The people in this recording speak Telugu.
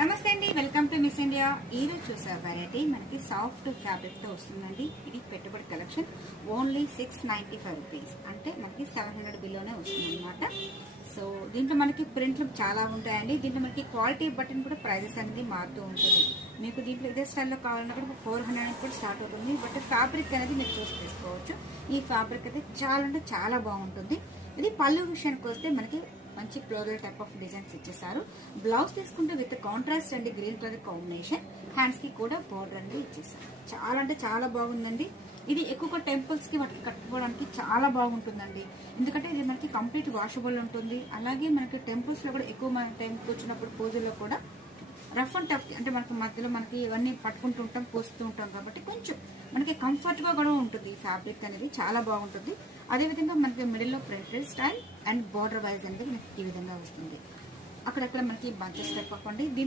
నమస్తే అండి, వెల్కమ్ టు మిస్ ఇండియా. ఈరోజు చూసే వెరైటీ మనకి సాఫ్ట్ ఫ్యాబ్రిక్ తో వస్తుందండి. ఇది పెట్టుబడి కలెక్షన్ ఓన్లీ 695 రూపీస్, అంటే మనకి 700 బిలోనే వస్తుంది అనమాట. సో దీంట్లో మనకి ప్రింట్లు చాలా ఉంటాయండి. దీంట్లో మనకి క్వాలిటీ బట్టన్ కూడా ప్రైజెస్ అనేది మారుతూ ఉంటుంది. మీకు దీంట్లో ఇదే స్టైల్లో కావాలన్నప్పుడు 400 కూడా స్టార్ట్ అవుతుంది. బట్ ఫ్యాబ్రిక్ అనేది మీరు చూసి తీసుకోవచ్చు. ఈ ఫ్యాబ్రిక్ అయితే చాలా అంటే చాలా బాగుంటుంది. ఇది పళ్ళు విషయానికి వస్తే మనకి మంచి ఫ్లోరల్ టైప్ ఆఫ్ డిజైన్స్ ఇచ్చేసారు. బ్లౌజ్ తీసుకుంటే విత్ కాంట్రాస్ట్ అండి, గ్రీన్ కలర్ కాంబినేషన్. హ్యాండ్స్ కి కూడా బోర్డర్ అనేది ఇచ్చేసారు. చాలా అంటే చాలా బాగుందండి. ఇది ఎక్కువగా టెంపుల్స్ కి వాటికి కట్టుకోవడానికి చాలా బాగుంటుందండి. ఎందుకంటే ఇది మనకి కంప్లీట్ వాషబుల్ ఉంటుంది. అలాగే మనకి టెంపుల్స్ లో కూడా ఎక్కువ మన టైంకి వచ్చినప్పుడు పూజల్లో కూడా రఫ్ అండ్ టఫ్, అంటే మనకి మధ్యలో మనకి ఇవన్నీ పట్టుకుంటూ ఉంటాం, పోస్తూ ఉంటాం కాబట్టి కొంచెం మనకి కంఫర్ట్ గా కూడా ఉంటుంది. ఈ ఫ్యాబ్రిక్ అనేది చాలా బాగుంటుంది. అదేవిధంగా మనకి మిడిల్ లో printed style and border wise అనేది మనకి ఈ విధంగా వస్తుంది. అక్కడక్కడ మనకి బంచెస్ టైప్ ఆఫ్ అండి.